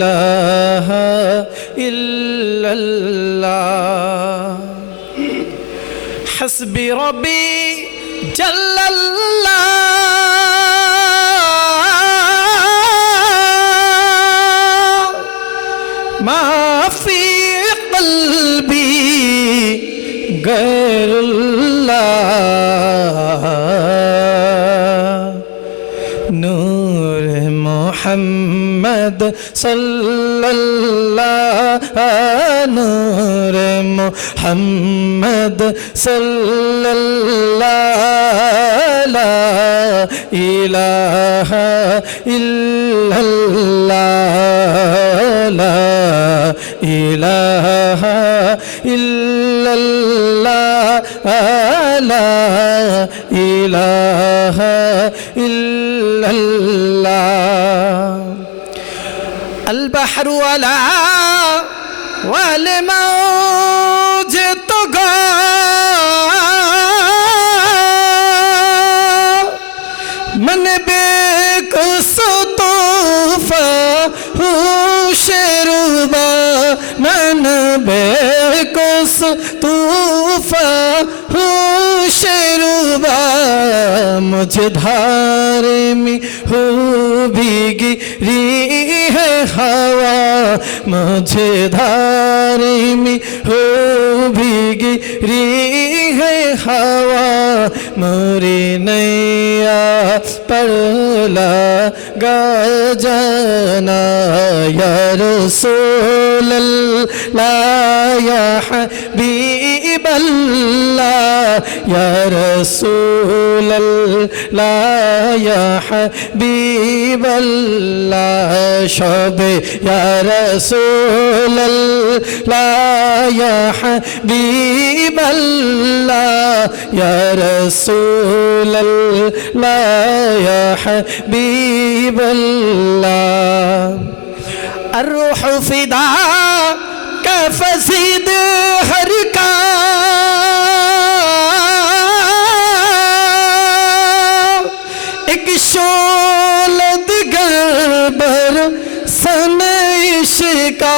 ইলাহা ইল্লাল্লাহ হাসবি রব্বি জাল্লাল্লাহ মা ফি কলবি গায়রুল্লাহ নূর মুহাম্মদ সাল্লাল্লাহ নূর মুহাম্মদ সাল্লাল্লাহ লা ইলাহা ইল্লাল্লাহ লা ইলাহা ইল্লাল্লাহ লা ইলাহা ইল্লাল্লাহ আল বাহরু আলা ওয়াল মাওজ তুগা मन बेकस तूफा हुशरुबा मन बेकस तूफा हुशरुबा मुझे धारे में हो भीगी री है हवा मुझे धारे में हो भीगी री है हवा मोरी नैया परला गजना या रसूलल्लाह या हबीबल्लाह या रसूलल्लाह या हबीबल्लाह शबे या रसूलल्लाह या हबीबल्लाह या रसूलल्लाह या हबीबल्लाह अर्रूह फिदा का फसीद हर का एक शोलद गबर सनइश का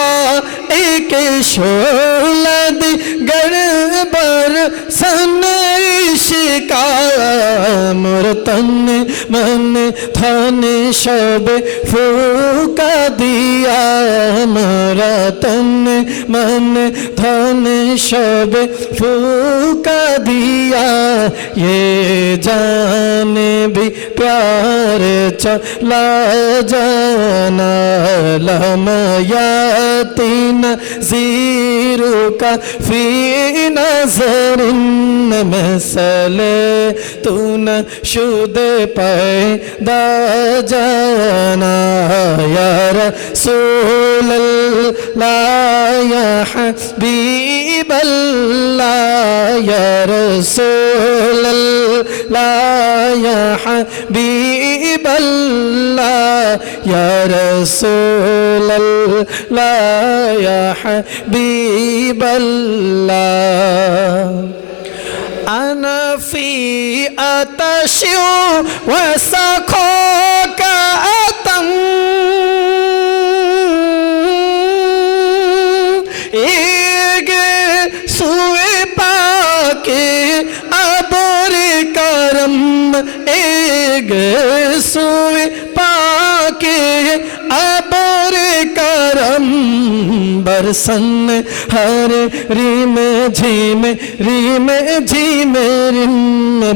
एक शोलद गबर सनइश का मोर तन मन धन शब फूका दिया मोरा तन मन धन शब फूका दिया ये जान भी प्यार चला जाना लमयातीन ज़ीरू का फी नज़रिन मसले तू न शुद पैदा जाना या रसूलल्लाह या हबीबल्लाह या रसूलल्लाह या हबीबल्लाह या रसूलल्लाह या हबीबल्लाह أنا في أتش وسخوك أتم إيج سوي باكي أبور كرم إيج سوي باكي أبور كرم बरसन हर रीम झीम रिम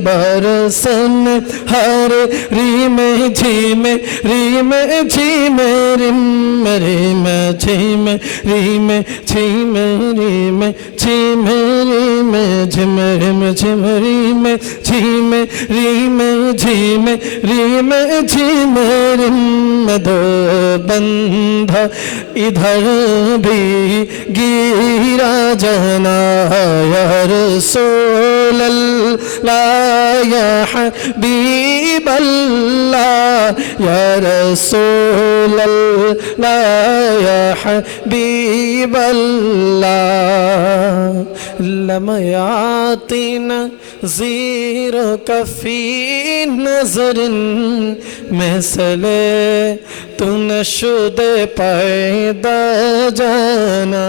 बरसन हर रीम झीम रिम झीम झीम झीम झीम झिम झिम झीम झीम दो बंध इधर भी गिरा जना या रसूलल्लाह या हबीबल्लाह या रसूलल्लाह या हबीबल्लाह लमयातीन जीरो कफी नजर मसले तू नशुद पैदा जाना